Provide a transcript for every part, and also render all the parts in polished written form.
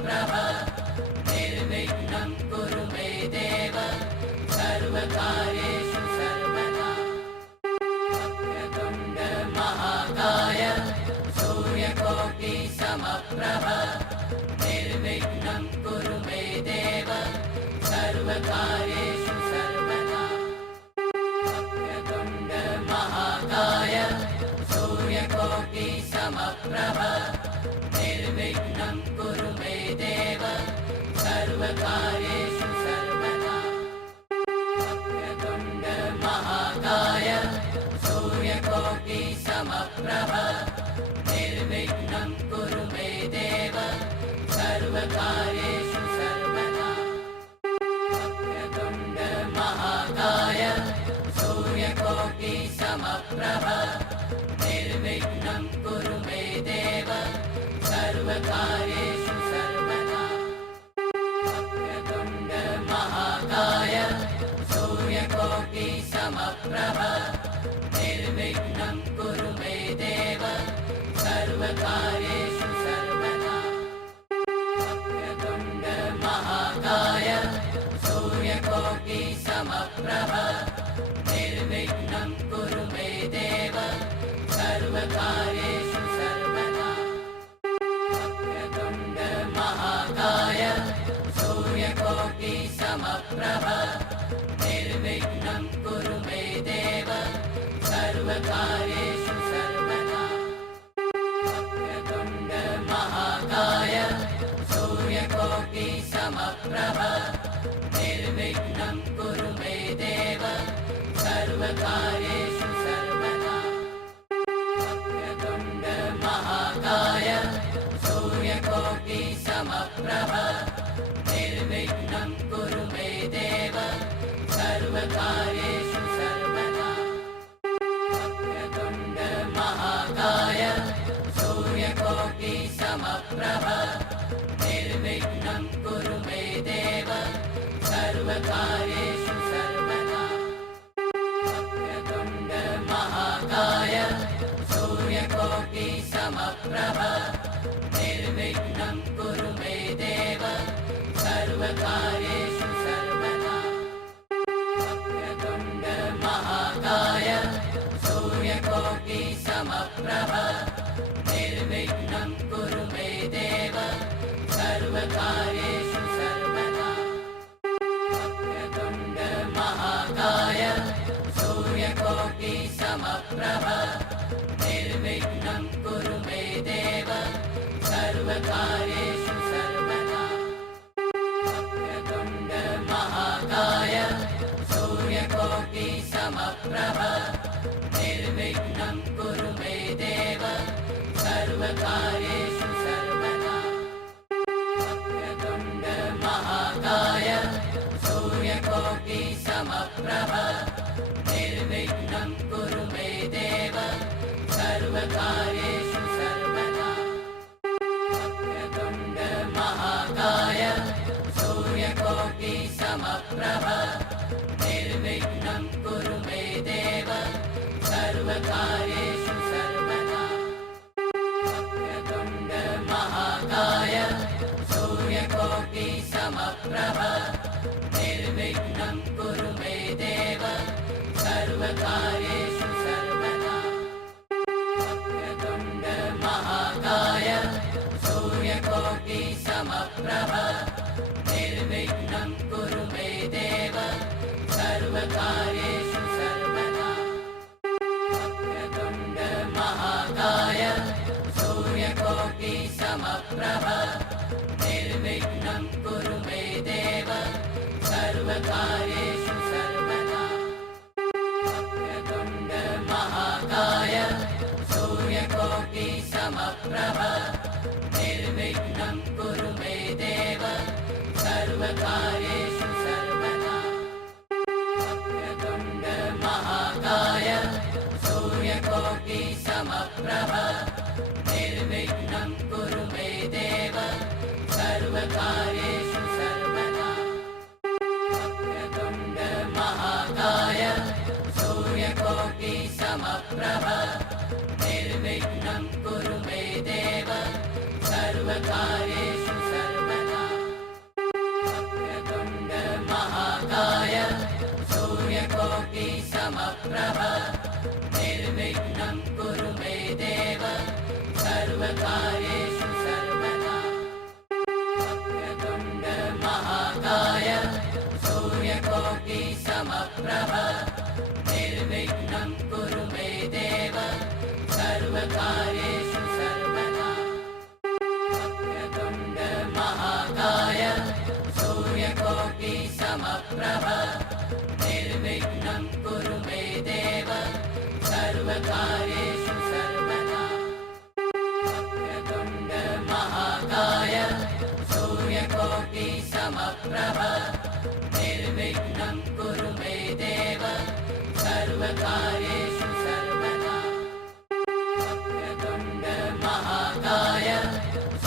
समप्रभ निर्विघ्नं कुरु मे देव सर्वकार्येषु सर्वदा। वक्रतुण्ड महाकाय सूर्यकोटि समप्रभ निर्विघ्नं कुरु मे देव सर्वकार्येषु सर्वदा। वक्रतुण्ड महाकाय सूर्यकोटि समप्रभ निर्विघ्नं कुरु मे देव सर्वकार्येषु सर्वदा। वक्रतुण्ड महाकाय सूर्यकोटि समप्रभ निर्विघ्नं कुरु मे देव सर्वकार्येषु सर्वदा। वक्रतुण्ड महाकाय सूर्यकोटि समप्रभ निर्विघ्नं कुरु मे देव सर्वकार्येषु सर्वदा। वक्रतुण्ड महाकाय सूर्यकोटि समप्रभ निर्विघ्नं कुरु मे देव सर्वकार्येषु सर्वदा। वक्रतुण्ड महाकाय सूर्यकोटि समप्रभ निर्विघ्नं कुरु मे देव सर्वकार्येषु सर्वदा। वक्रतुण्ड महाकाय सूर्यकोटि समप्रभ निर्विघ्नं कुरु मे देव सर्वकार्येषु सर्वदा। वक्रतुण्ड महाकाय सूर्यकोटि समप्रभ निर्विघ्नं कुरु मे देव सर्वकार्येषु सर्वदा। वक्रतुण्ड महाकाय सूर्यकोटि समप्रभ निर्विघ्नं कुरु मे देव सर्वकार्येषु सर्वदा। वक्रतुण्ड महाकाय सूर्यकोटि समप्रभ निर्विघ्नं कुरु मे देव सर्वकार्येषु सर्वदा। वक्रतुण्ड महाकाय सूर्यकोटि समप्रभ निर्विघ्नं कुरु मे देव सर्वकार्येषु सर्वदा। वक्रतुण्ड महाकाय सूर्यकोटि समप्रभ निर्विघ्नं कुरु मे देव सर्वकार्येषु सर्वदा। वक्रतुण्ड महाकाय सूर्यकोटि समप्रभ निर्विघ्नं कुरु मे देव सर्वकार्येषु सर्वदा। वक्रतुण्ड महाकाय सूर्यकोटि समप्रभ निर्विघ्नं कुरु मे देव सर्वकार्येषु सर्वदा। वक्रतुण्ड महाकाय सूर्यकोटि समप्रभ निर्विघ्नं कुरु मे देव सर्वकार्येषु सर्वदा। वक्रतुण्ड महाकाय सूर्यकोटि समप्रभ निर्विघ्नं कुरु मे देव सर्वकार्येषु सर्वदा। वक्रतुण्ड महाकाय सूर्यकोटि समप्रभ निर्विघ्नं कुरु मे देव सर्वकार्येषु सर्वदा। वक्रतुण्ड महाकाय सूर्यकोटि समप्रभ निर्विघ्नं कुरु मे देव सर्वकार्येषु सर्वदा। वक्रतुण्ड महाकाय सूर्यकोटि समप्रभ निर्विघ्नं कुरु मे देव सर्वकार्येषु सर्वदा। वक्रतुण्ड महाकाय सूर्यकोटि समप्रभ निर्विघ्नं कुरु मे देव सर्वकार्येषु सर्वदा। वक्रतुण्ड महाकाय सूर्यकोटि समप्रभ निर्विघ्नं कुरु मे देव सर्वकार्येषु सर्वदा। वक्रतुण्ड महाकाय सूर्यकोटि समप्रभ निर्विघ्नं कुरु मे देव सर्वकार्येषु सर्वदा। सर्वकार्येषु सर्वदा वक्रतुण्ड महाकाय सूर्यकोटि समप्रभ निर्विघ्नं कुरु मे देव सर्वकार्येषु सर्वदा वक्रतुण्ड महाकाय सूर्यकोटि समप्रभ निर्विघ्नं कुरु मे देव सर्वकार्येषु सर्वदा वक्रतुण्ड महाकाय सूर्यकोटि समप्रभ निर्विघ्नं कुरु मे देव सर्वकार्येषु सर्वदा वक्रतुण्ड महाकाय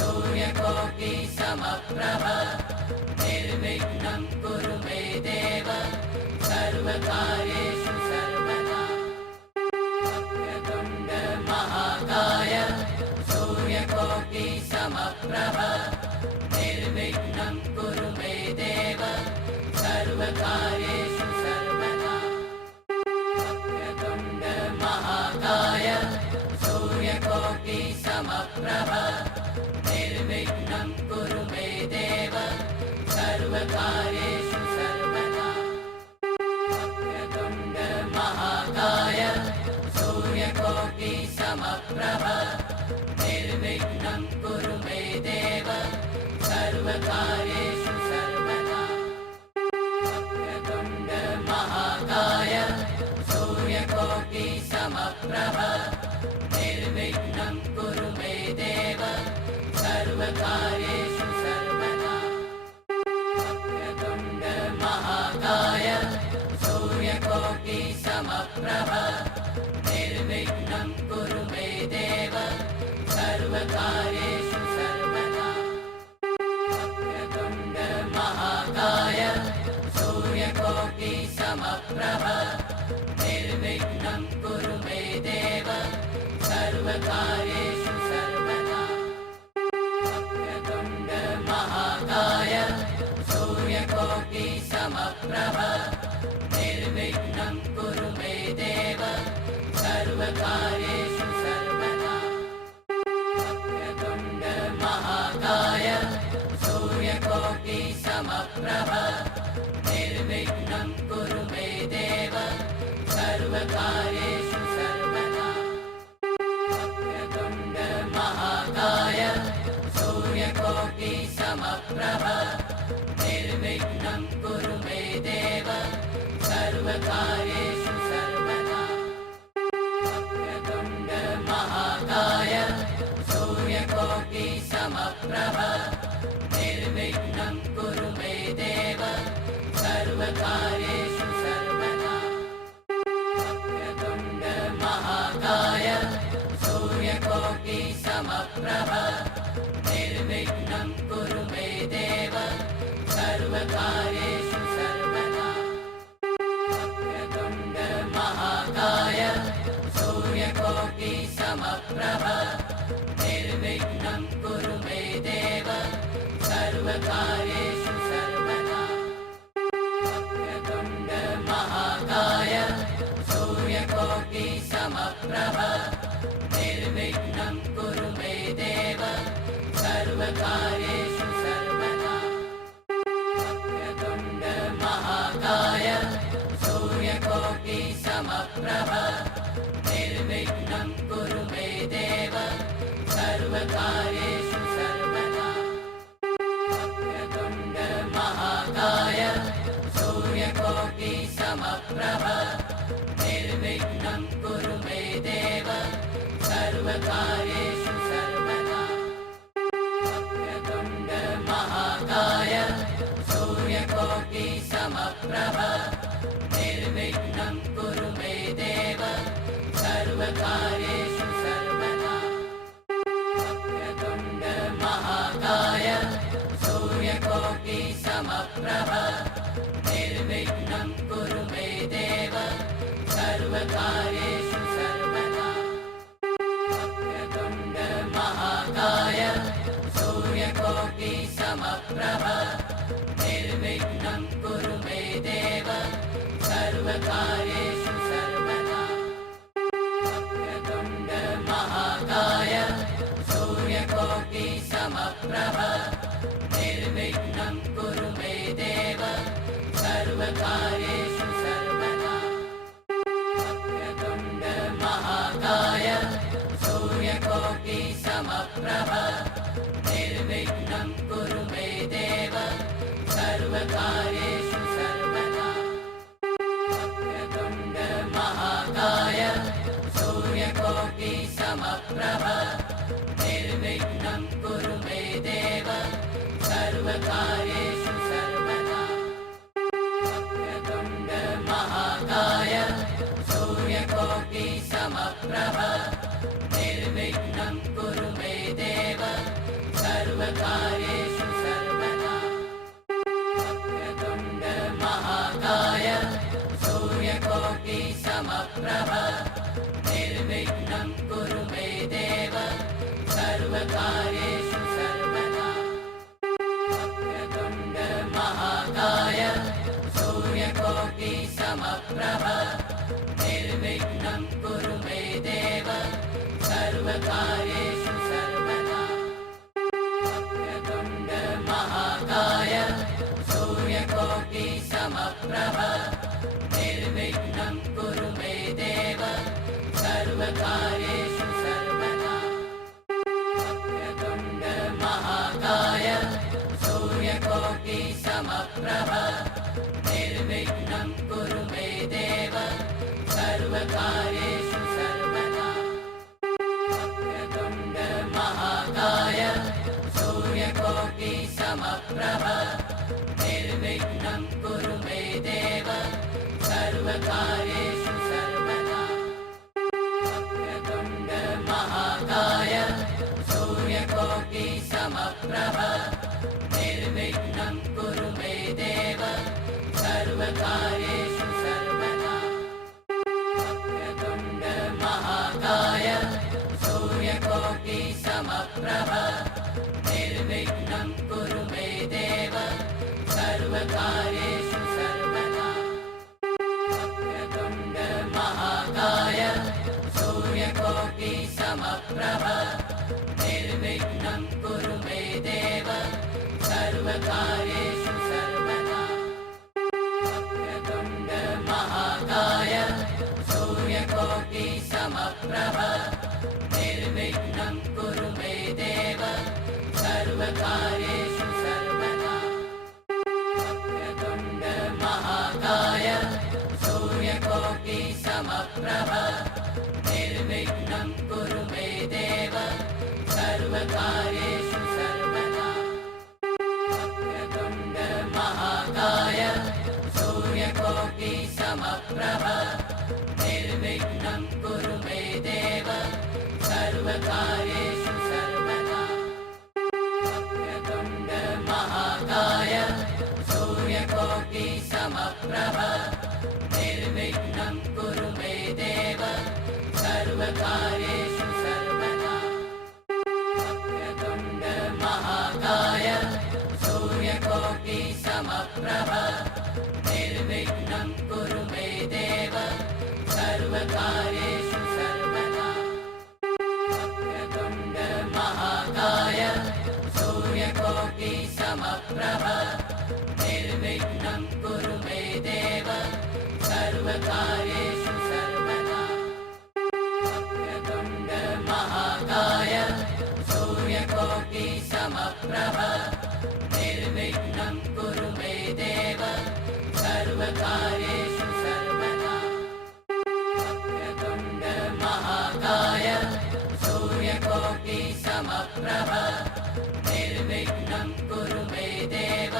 सूर्यकोटि समप्रभ निर्विघ्नं कुरु मे देव सर्वकार्येषु सर्वदा वक्रतुण्ड महाकाय सूर्यकोटि समप्रभ निर्विघ्नं कुरु मे देव सर्वकार्येषु सर्वदा वक्रतुण्ड महाकाय सूर्यकोटि समप्रभ निर्विघ्नं कुरु मे देव सर्वकार्येषु सर्वदा वक्रतुण्ड महाकाय सूर्यकोटि समप्रभ निर्विघ्नं कुरु मे देव सर्वकार्येषु सर्वदा वक्रतुण्ड महाकाय सूर्यकोटि समप्रभ निर्विघ्नं कुरु मे देव सर्वकार्येषु सर्वदा वक्रतुण्ड महाकाय सूर्यकोटि समप्रभ निर्विघ्नं कुरु मे देव सर्वकार्येषु सर्वदा वक्रतुण्ड महाकाय सूर्यकोटि समप्रभ निर्विघ्नं कुरु मे देव सर्वकार्येषु सर्वदा वक्रतुण्ड महाकाय सूर्यकोटि समप्रभ निर्विघ्नं कुरु मे देव सर्वकार्येषु सर्वदा वक्रतुण्ड महाकाय सूर्यकोटि समप्रभ निर्विघ्नं कुरु मे देव सर्वकार्येषु सर्वदा वक्रतुण्ड महाकाय सूर्यकोटि समप्रभ निर्विघ्नं कुरु मे देव सर्वकार्येषु सर्वदा वक्रतुण्ड महाकाय सूर्यकोटि समप्रभ निर्विघ्नं कुरु मे देव सर्वकार्येषु सर्वदा वक्रतुण्ड महाकाय सूर्यकोटि समप्रभ निर्विघ्नं कुरु मे देव सर्वकार्येषु सर्वदा वक्रतुण्ड महाकाय सूर्यकोटि समप्रभ निर्विघ्नं कुरु मे देव सर्वकार्येषु सर्वदा वक्रतुण्ड महाकाय सूर्यकोटि समप्रभ निर्विघ्नं कुरु मे देव सर्वकार्येषु सर्वदा वक्रतुण्ड महाकाय सूर्यकोटि समप्रभ निर्विघ्नं कुरु मे देव सर्वकार्येषु सर्वदा वक्रतुण्ड महाकाय सूर्यकोटि समप्रभ निर्विघ्नं कुरु मे देव सर्वकार्येषु सर्वदा वक्रतुण्ड महाकाय सूर्यकोटि समप्रभ निर्विघ्नं कुरु मे देव सर्वकार्येषु सर्वदा वक्रतुण्ड महाकाय सूर्यकोटि समप्रभ निर्विघ्नं कुरु मे देव सर्वकार्येषु सर्वदा वक्रतुण्ड महाकाय सूर्यकोटि समप्रभ निर्विघ्नं कुरु मे देव सर्वकार्येषु सर्वदा वक्रतुण्ड महाकाय समप्रभ निर्विघ्नं कुरु मे देव सर्वकार्येषु सर्वदा वक्रतुण्ड महाकाय सूर्यकोटि समप्रभ निर्विघ्नं कुरु मे देव सर्वकार्येषु सर्वदा वक्रतुण्ड महाकाय सूर्यकोटि समप्रभ निर्विघ्नं कुरु मे देव सर्वकार्येषु सर्वदा वक्रतुण्ड महाकाय सूर्यकोटि समप्रभ निर्विघ्नं कुरु मे देव सर्वकार्येषु सर्वदा वक्रतुण्ड महाकाय सूर्यकोटि समप्रभ निर्विघ्नं कुरु मे देव सर्वकार्येषु सर्वदा वक्रतुण्ड महाकाय सूर्यकोटि समप्रभ निर्विघ्नं कुरु मे देव सर्वकार्येषु सर्वदा वक्रतुण्ड महाकाय सूर्यकोटि समप्रभ निर्विघ्नं कुरु मे देव सर्वकार्येषु सर्वदा वक्रतुण्ड महाकाय सूर्यकोटि समप्रभ निर्विघ्नं कुरु मे देव सर्वकार्येषु सर्वदा वक्रतुण्ड महाकाय सूर्यकोटि समप्रभ निर्विघ्नं कुरु मे देव सर्वकार्येषु सर्वदा वक्रतुण्ड महाकाय सूर्यकोटि समप्रभ निर्विघ्नं कुरु मे देव सर्वकार्येषु सर्वदा वक्रतुण्ड महाकाय सूर्यकोटि समप्रभ निर्विघ्नं कुरु मे देव सर्वकार्येषु सर्वदा वक्रतुण्ड महाकाय सूर्यकोटि समप्रभ निर्विघ्नं कुरु मे देव सर्वकार्येषु सर्वदा वक्रतुण्ड महाकाय सूर्यकोटि समप्रभ निर्विघ्नं कुरु मे देव सर्वकार्येषु सर्वदा वक्रतुण्ड महाकाय सूर्यकोटि समप्रभ निर्विघ्नं कुरु मे देव सर्वकार्येषु सर्वदा वक्रतुण्ड महाकाय सूर्यकोटि समप्रभ निर्विघ्नं कुरु मे देव सर्वकार्येषु सर्वदा वक्रतुण्ड महाकाय सूर्यकोटि समप्रभ निर्विघ्नं कुरु मे देव सर्वकार्येषु सर्वदा वक्रतुण्ड महाकाय सूर्यकोटि समप्रभ निर्विघ्नं कुरु मे देव सर्वकार्येषु सर्वदा वक्रतुण्ड महाकाय सूर्यकोटि समप्रभ निर्विघ्नं कुरु मे देव सर्वकार्येषु सर्वदा वक्रतुण्ड महाकाय सूर्यकोटि समप्रभ निर्विघ्नं कुरु मे देव सर्वकार्येषु सर्वदा वक्रतुण्ड महाकाय सूर्यकोटि समप्रभ निर्विघ्नं कुरु मे देव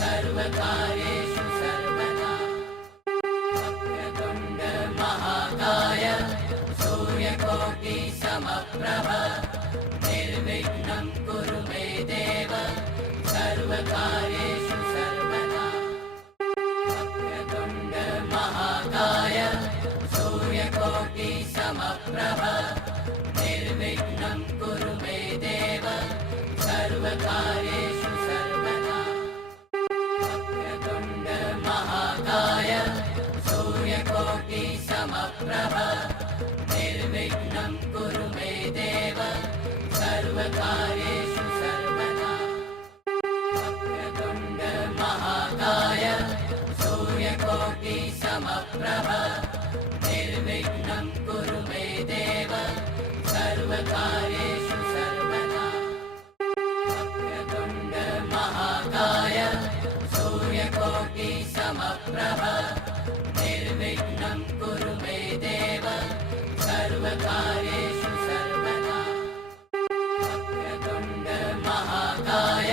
सर्वकार्येषु सर्वदा वक्रतुण्ड महाकाय सूर्यकोटि समप्रभ निर्विघ्नं कुरु मे देव सर्वकार्येषु सर्वदा वक्रतुण्ड महाकाय सूर्यकोटि समप्रभ निर्विघ्नं कुरु मे देव सर्वकार्येषु सर्वदा वक्रतुण्ड महाकाय सूर्यकोटि समप्रभ निर्विघ्नं कुरु मे देव सर्वकार्येषु सर्वदा सर्वकार्येषु सर्वदा वक्रतुण्ड महाकाय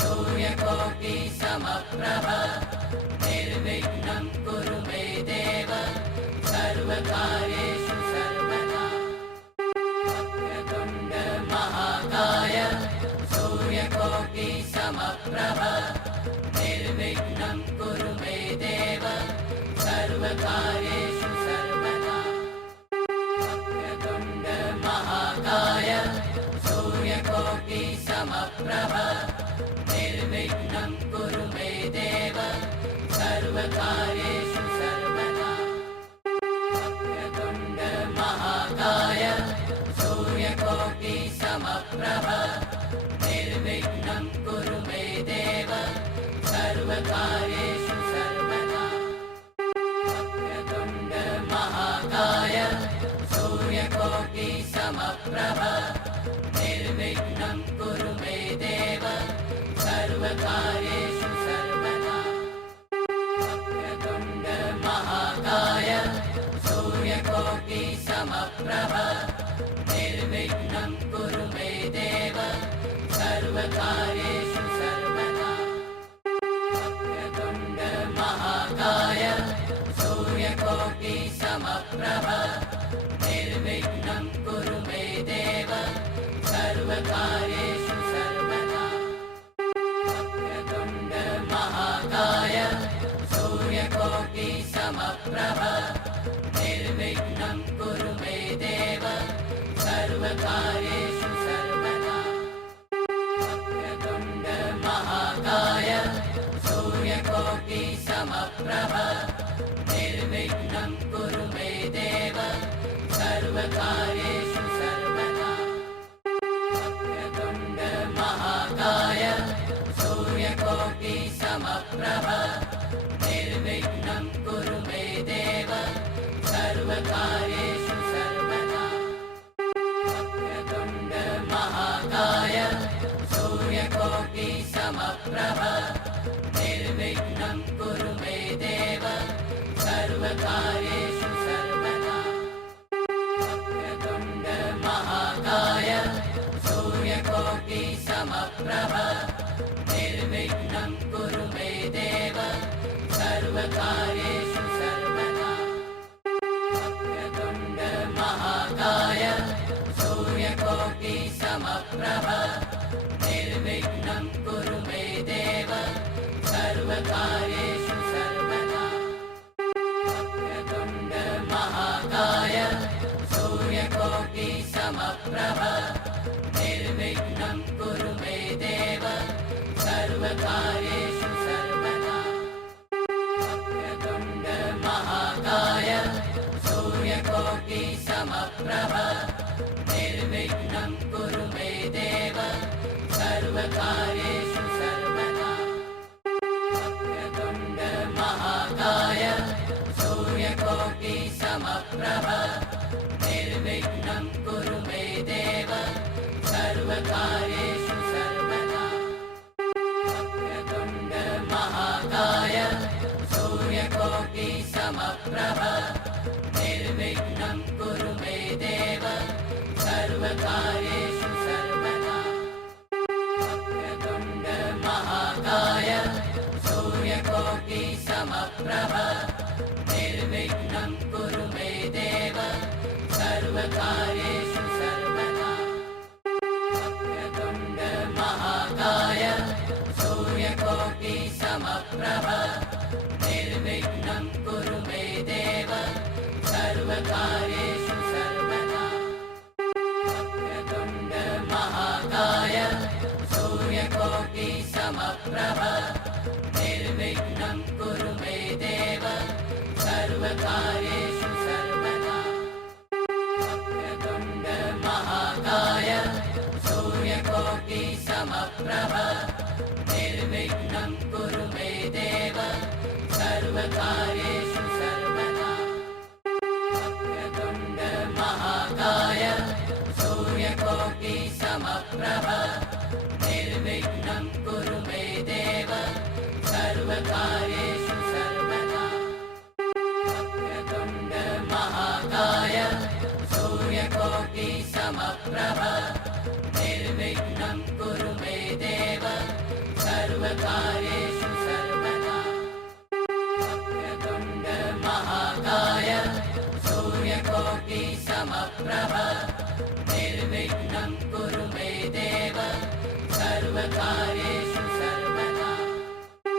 सूर्यकोटि समप्रभ निर्विघ्नं कुरु मे देव सर्वकार्येषु सर्वदा वक्रतुण्ड महाकाय सूर्यकोटि समप्रभ निर्विघ्नं कुरु मे देव सर्वकार्येषु सर्वदा वक्रतुण्ड महाकाय सूर्यकोटि समप्रभ निर्विघ्नं कुरु मे देव सर्वकार्येषु सर्वदा वक्रतुण्ड महाकाय सूर्यकोटि समप्रभ निर्विघ्नं कुरु मे देव सर्वकार्येषु सर्वदा वक्रतुण्ड महाकाय सूर्यकोटि समप्रभ निर्विघ्नं कुरु मे देव सर्वकार्येषु सर्वदा वक्रतुण्ड महाकाय सूर्यकोटि समप्रभ निर्विघ्नं कुरु मे देव सर्वकार्येषु सर्वदा वक्रतुण्ड महाकाय सूर्यकोटि समप्रभ निर्विघ्नं कुरु मे देव सर्वकार्येषु सर्वदा वक्रतुण्ड महाकाय सूर्यकोटि समप्रभ निर्विघ्नं कुरु मे देव सर्वकार्येषु सर्वदा वक्रतुण्ड महाकाय सूर्यकोटि समप्रभ निर्विघ्नं कुरु मे देव सर्वकार्येषु सर्वदा वक्रतुण्ड महाकाय सूर्यकोटि समप्रभ निर्विघ्नं कुरु मे देव सर्वकार्येषु सर्वदा वक्रतुण्ड महाकाय सूर्यकोटि समप्रभ निर्विघ्नं कुरु मे देव सर्वकार्येषु सर्वदा वक्रतुण्ड महाकाय सूर्यकोटि समप्रभ निर्विघ्नं कुरु मे देव सर्वकार्येषु सर्वदा वक्रतुण्ड महाकाय सूर्यकोटि समप्रभ निर्विघ्नं कुरु मे देव सर्वकार्येषु सर्वदा वक्रतुण्ड महाकाय सूर्यकोटि समप्रभ निर्विघ्नं कुरु मे देव सर्वकार्येषु सर्वदा वक्रतुण्ड महाकाय सूर्यकोटि समप्रभ निर्विघ्नं कुरु मे देव सर्वकार्येषु सर्वदा वक्रतुण्ड महाकाय सूर्यकोटि समप्रभ निर्विघ्नं कुरु मे देव सर्वकार्येषु सर्वदा वक्रतुण्ड महाकाय सूर्यकोटि समप्रभ निर्विघ्नं कुरु मे देव सर्वकार्येषु सर्वदा वक्रतुण्ड महाकाय सूर्यकोटि समप्रभ निर्विघ्नं कुरु मे देव सर्वकार्येषु सर्वदा वक्रतुण्ड महाकाय सूर्यकोटि समप्रभ निर्विघ्नं कुरु मे देव सर्वकार्येषु सर्वदा वक्रतुण्ड महाकाय सूर्यकोटि समप्रभ निर्विघ्नं कुरु मे देव सर्वकार्येषु सर्वदा वक्रतुण्ड महाकाय सूर्यकोटि समप्रभ निर्विघ्नं कुरु मे देव सर्वकार्येषु सर्वदा वक्रतुण्ड महाकाय सूर्यकोटि समप्रभ निर्विघ्नं कुरु मे देव सर्वकार्येषु सर्वदा वक्रतुण्ड महाकाय सर्वकार्येषु सर्वदा वक्रतुण्ड महाकाय सूर्यकोटि समप्रभ निर्विघ्नं कुरु मे देव सर्वकार्ये